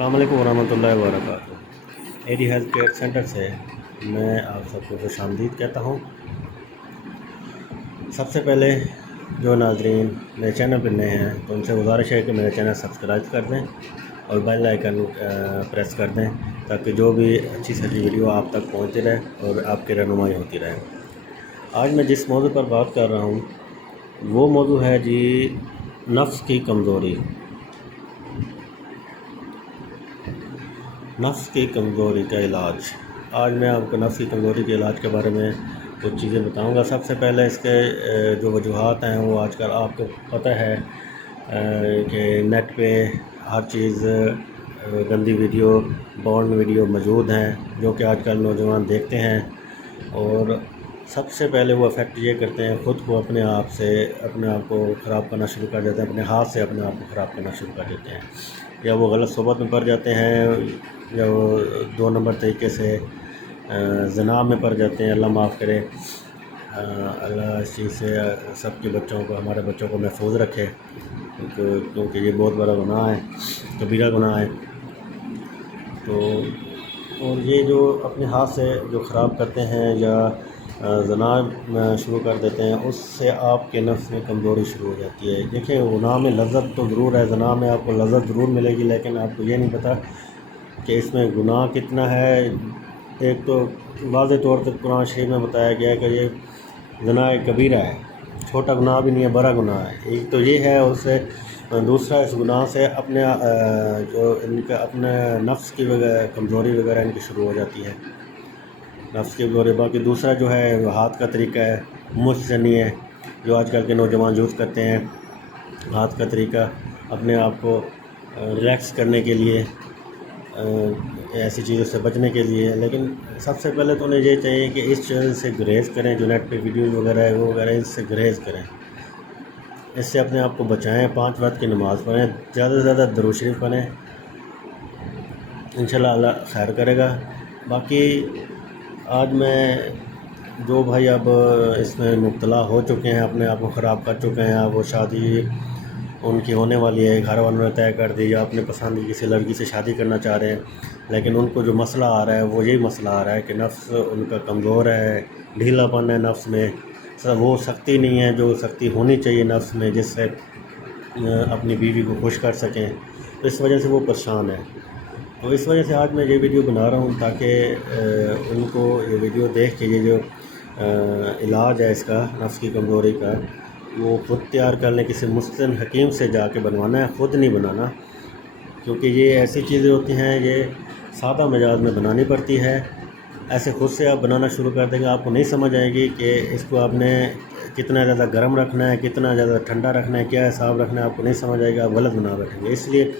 अस्सलाम वालेकुम वरहमतुल्लाहि वबरकातुहू। एडी हेल्थ केयर सेंटर से मैं आप सबको खुशामदीद कहता हूँ। सबसे पहले जो नाज़रीन मेरे चैनल पर नए हैं तो उनसे गुजारिश है कि मेरे चैनल सब्सक्राइब कर दें और बेल आइकन प्रेस कर दें ताकि जो भी अच्छी से अच्छी वीडियो आप तक पहुँचती रहे और आपकी रहनुमाई होती रहे। आज मैं जिस मौजू पर बात कर रहा हूँ वो मौजू है जी नफ्स की कमज़ोरी। नफ्स की कमज़ोरी का इलाज। आज मैं आपको नफ्स की कमज़ोरी के इलाज के बारे में कुछ चीज़ें बताऊंगा। सबसे पहले इसके जो वजूहात हैं वो आजकल आपको पता है कि नेट पे हर चीज़ गंदी वीडियो बॉर्न वीडियो मौजूद हैं जो कि आजकल नौजवान देखते हैं और सबसे पहले वो इफ़ेक्ट ये करते हैं ख़ुद को अपने आप को ख़राब करना शुरू कर देते हैं, अपने हाथ से अपने आप को ख़राब करना शुरू कर देते हैं। या वो गलत सोबत में पड़ जाते हैं या वो 2 नंबर तरीके से ज़ना में पड़ जाते हैं। अल्लाह माफ़ करे, अल्लाह इस चीज़ से सबके बच्चों को, हमारे बच्चों को महफूज रखे क्योंकि ये बहुत बड़ा गुनाह है, कबीरा गुनाह है। तो और ये जो अपने हाथ से जो ख़राब करते हैं या ज़ना शुरू कर देते हैं उससे आपके नफ्स में कमज़ोरी शुरू हो जाती है। देखिए गुनाह में लज़्ज़त तो ज़रूर है, ज़ना में आपको लज़्ज़त ज़रूर मिलेगी, लेकिन आपको ये नहीं पता कि इसमें गुनाह कितना है। एक तो वाज़े तौर पर कुरान शरीफ में बताया गया है कि ये ज़ना एक कबीरा है, छोटा गुनाह भी नहीं है, बड़ा गुनाह है। एक तो ये है, उससे दूसरा इस गुनाह से अपने जो इनका अपने नफ्स की कमज़ोरी वगैरह इनकी शुरू हो जाती है, नफ्स की कमज़ोरी। बाकी दूसरा जो है हाथ का तरीका है, मुश्त जनी है जो आजकल के नौजवान यूज़ करते हैं। हाथ का तरीका अपने आप को रिलैक्स करने के लिए, ऐसी चीज़ों से बचने के लिए। लेकिन सबसे पहले तो उन्हें ये चाहिए कि इस चीज़ से गुरेज़ करें, जो नेट पे वीडियो वगैरह है वो वगैरह, इससे गुरेज़ करें, इससे अपने आप को बचाएं। 5 वक्त की नमाज़ पढ़ें, ज़्यादा से ज़्यादा दुरूद शरीफ पढ़ें, इंशाल्लाह अल्लाह खैर करेगा। बाकी आज मैं जो भाई अब इसमें मुब्तला हो चुके हैं, अपने आप को ख़राब कर चुके हैं, अब वो शादी उनकी होने वाली है, घर वालों ने तय कर दी, या अपने पसंद की किसी लड़की से शादी करना चाह रहे हैं, लेकिन उनको जो मसला आ रहा है वो यही मसला आ रहा है कि नफ्स उनका कमज़ोर है, ढीलापन है नफ्स में, वो शक्ति नहीं है जो शक्ति होनी चाहिए नफ्स में जिससे अपनी बीवी को खुश कर सकें। तो इस वजह से वो परेशान है। तो इस वजह से आज मैं ये वीडियो बना रहा हूँ ताकि उनको ये वीडियो देख के ये जो इलाज है इसका नफ्स की कमज़ोरी का वो ख़ुद तैयार कर लें, किसी मुस्लिम हकीम से जाके बनवाना है, ख़ुद नहीं बनाना, क्योंकि ये ऐसी चीज़ें होती हैं ये सादा मिजाज में बनानी पड़ती है। ऐसे ख़ुद से आप बनाना शुरू कर देंगे, आपको नहीं समझ आएगी कि इसको आपने कितना ज़्यादा गर्म रखना है, कितना ज़्यादा ठंडा रखना है, क्या हिसाब रखना है, आपको नहीं समझ आएगा, आप गलत बना बैठेंगे। इसलिए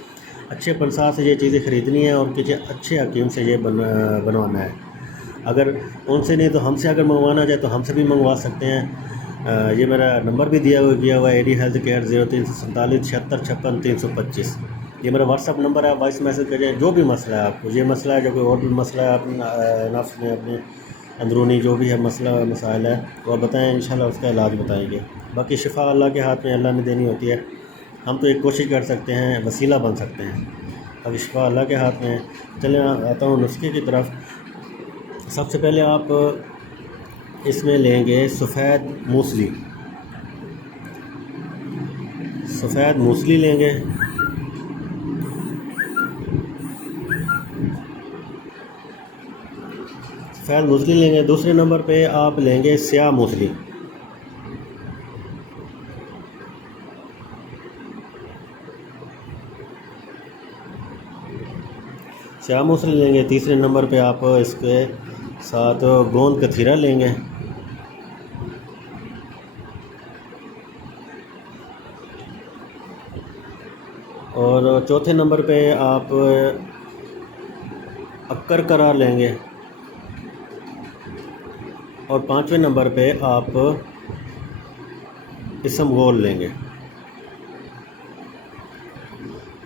अच्छे पंसार से ये चीज़ें ख़रीदनी है और किसी अच्छे हकीम से ये बनवाना है। अगर उनसे नहीं तो हमसे अगर मंगवाना चाहे तो हमसे भी मंगवा सकते हैं। ये मेरा नंबर भी दिया हुआ है एडी हेल्थ केयर 0347 76 56 325। ये मेरा व्हाट्सअप नंबर है, वॉइस मैसेज करिए जो भी मसला है आपको, ये मसला है जो कोई और भी मसला है अपने नफ्स में, अपने अंदरूनी जो भी है मसाइल है वो बताएँ, इंशाल्लाह उसका इलाज बताएंगे। बाकी शिफा अल्लाह के हाथ में, अल्लाह ने देनी होती है, हम तो एक कोशिश कर सकते हैं, वसीला बन सकते हैं, अब शिफा अल्लाह के हाथ में। चले आता हूँ नुस्खे की तरफ। सबसे पहले आप इसमें लेंगे सफ़ेद मूसली, सफ़ेद मूसली लेंगे, सफ़ेद मूसली लेंगे। दूसरे नंबर पे आप लेंगे स्याह मूसली, स्याह मूसली लेंगे। तीसरे नंबर पे आप इसके साथ गोंद कथीरा लेंगे, और चौथे नंबर पे आप अक्कर करार लेंगे, और 5वें नंबर पे आप इसमगोल लेंगे,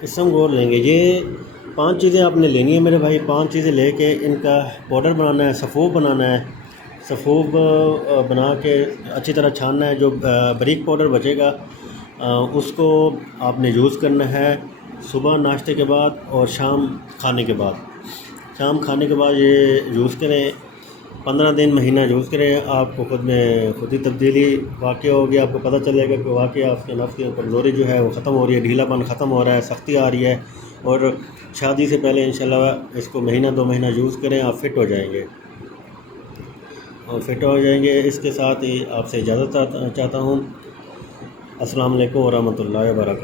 इसमगोल लेंगे। ये 5 चीज़ें आपने लेनी है मेरे भाई। 5 चीज़ें लेके इनका पाउडर बनाना है, सफ़ूफ बनाना है। सफ़ूफ बना के अच्छी तरह छानना है, जो बारीक पाउडर बचेगा उसको आपने यूज़ करना है। صبح ناشتے کے بعد اور شام کھانے کے بعد. شام کھانے کے بعد یہ یوز کریں. 15 دن مہینہ یوز کریں. آپ کو خود ہی تبدیلی واقع ہوگی. آپ کو پتہ چلے گا کہ واقعی آپ کے نفس کی کمزوری جو ہے وہ ختم ہو رہی ہے، ڈھیلا پن ختم ہو رہا ہے، سختی آ رہی ہے. اور شادی سے پہلے انشاءاللہ اس کو مہینہ 2 مہینہ یوز کریں، آپ فٹ ہو جائیں گے. اس کے ساتھ ہی آپ سے اجازت چاہتا ہوں. السلام علیکم ورحمۃ اللہ وبرکاتہ.